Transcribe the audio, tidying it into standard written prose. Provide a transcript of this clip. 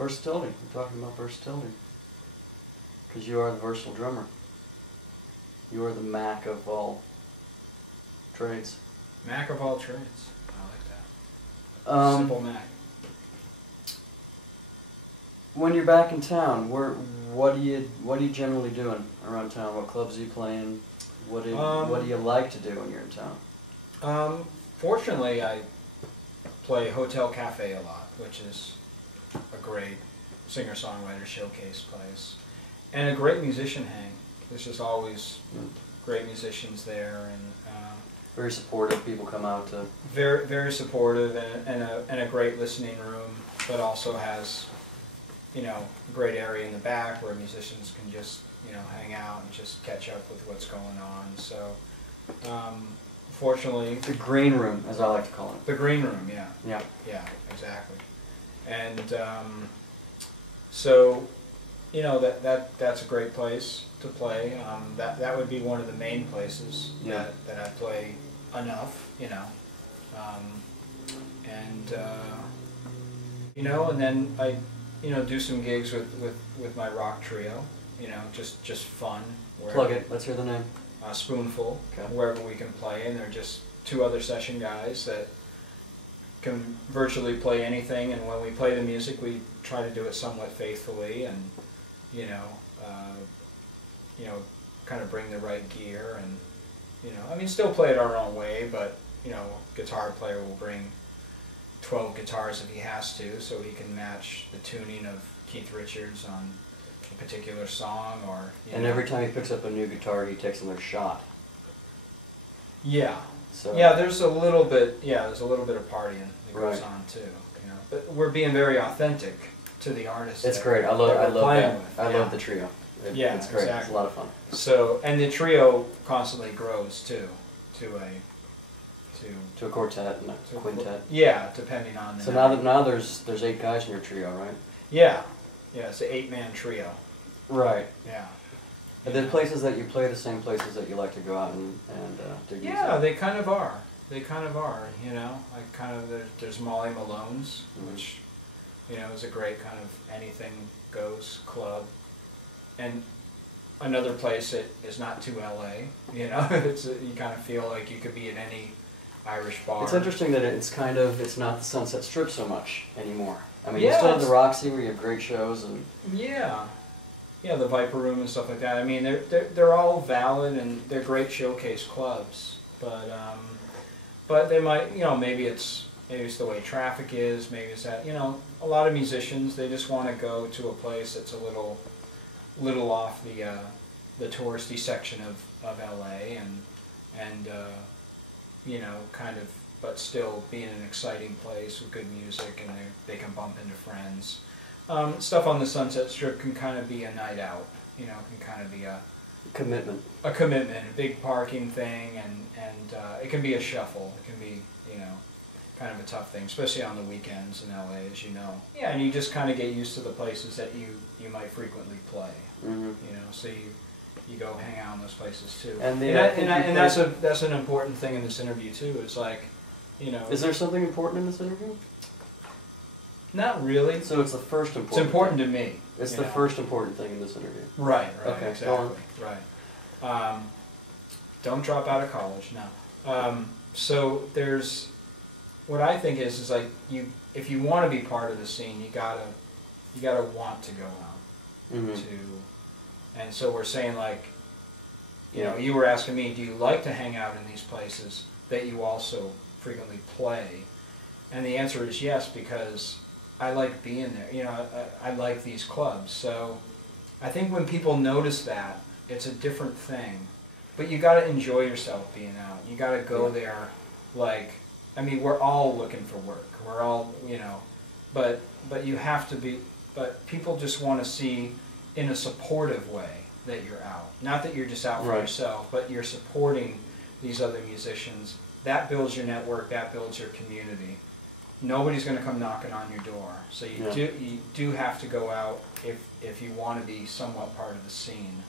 Versatility. We're talking about versatility. Because you are the versatile drummer. You are the Mac of all trades. Mac of all trades. I like that. Simple Mac. When you're back in town, what are you generally doing around town? What clubs are you playing? What do you like to do when you're in town? Fortunately, I play Hotel Cafe a lot, which is a great singer-songwriter showcase place, and a great musician hang. There's just always great musicians there, and very supportive. People come out to very supportive, and a great listening room, but also has a great area in the back where musicians can just hang out and just catch up with what's going on. So fortunately, the green room, as I like to call it. The green room, yeah. Yeah. Yeah, exactly. And so, that's a great place to play. That would be one of the main places that I play enough, and then I do some gigs with my rock trio, just fun. Plug it. Let's hear the name. Spoonful, okay. Wherever we can play, and they're just two other session guys that can virtually play anything, and when we play the music we try to do it somewhat faithfully, and kind of bring the right gear, and still play it our own way, but guitar player will bring 12 guitars if he has to, so he can match the tuning of Keith Richards on a particular song, or and every time he picks up a new guitar, he takes another shot. Yeah. So yeah, there's a little bit of partying that goes right. on too. But we're being very authentic to the artist. It's great. I love that. I love the trio. Yeah, it's great. Exactly. It's a lot of fun. So, and the trio constantly grows too, to a quartet and a quintet. Yeah, depending on the So now there's 8 guys in your trio, right? Yeah. Yeah, it's an 8-man trio. Right. Yeah. Are there places that you play, the same places that you like to go out and do music? Yeah, they kind of are. There's Molly Malone's, which, is a great kind of anything goes club. And another place that is not too LA, you kind of feel like you could be at any Irish bar. It's interesting that it's not the Sunset Strip so much anymore. I mean, yeah, you still have the Roxy where you have great shows and the Viper Room and stuff like that. I mean, they're all valid and they're great showcase clubs, but they might, maybe it's the way traffic is, maybe it's that, a lot of musicians, they just want to go to a place that's a little off the touristy section of LA, and kind of, but still being an exciting place with good music, and they can bump into friends. Stuff on the Sunset Strip can kind of be a night out, can kind of be a commitment, a big parking thing, and it can be a shuffle. It can be, kind of a tough thing, especially on the weekends in LA, as you know. Yeah, and you just kind of get used to the places that you might frequently play. Mm-hmm. So you go hang out in those places too. And that's an important thing in this interview too. It's like, Is there something important in this interview? Not really. So it's the first important. It's important thing. to me. It's the first important thing in this interview. Right. Okay, exactly. Right. Don't drop out of college now. So there's, what I think is like if you want to be part of the scene, you gotta want to go out. Mm-hmm. And so we're saying, like, you were asking me, do you like to hang out in these places that you also frequently play? And the answer is yes, because I like being there. I like these clubs. So I think when people notice that, it's a different thing. But you got to enjoy yourself being out. You got to go there, like, I mean, we're all looking for work. We're all, but you have to be, but people just want to see in a supportive way that you're out. Not that you're just out for yourself, but you're supporting these other musicians. That builds your network, that builds your community. Nobody's going to come knocking on your door. So you do have to go out if you want to be somewhat part of the scene.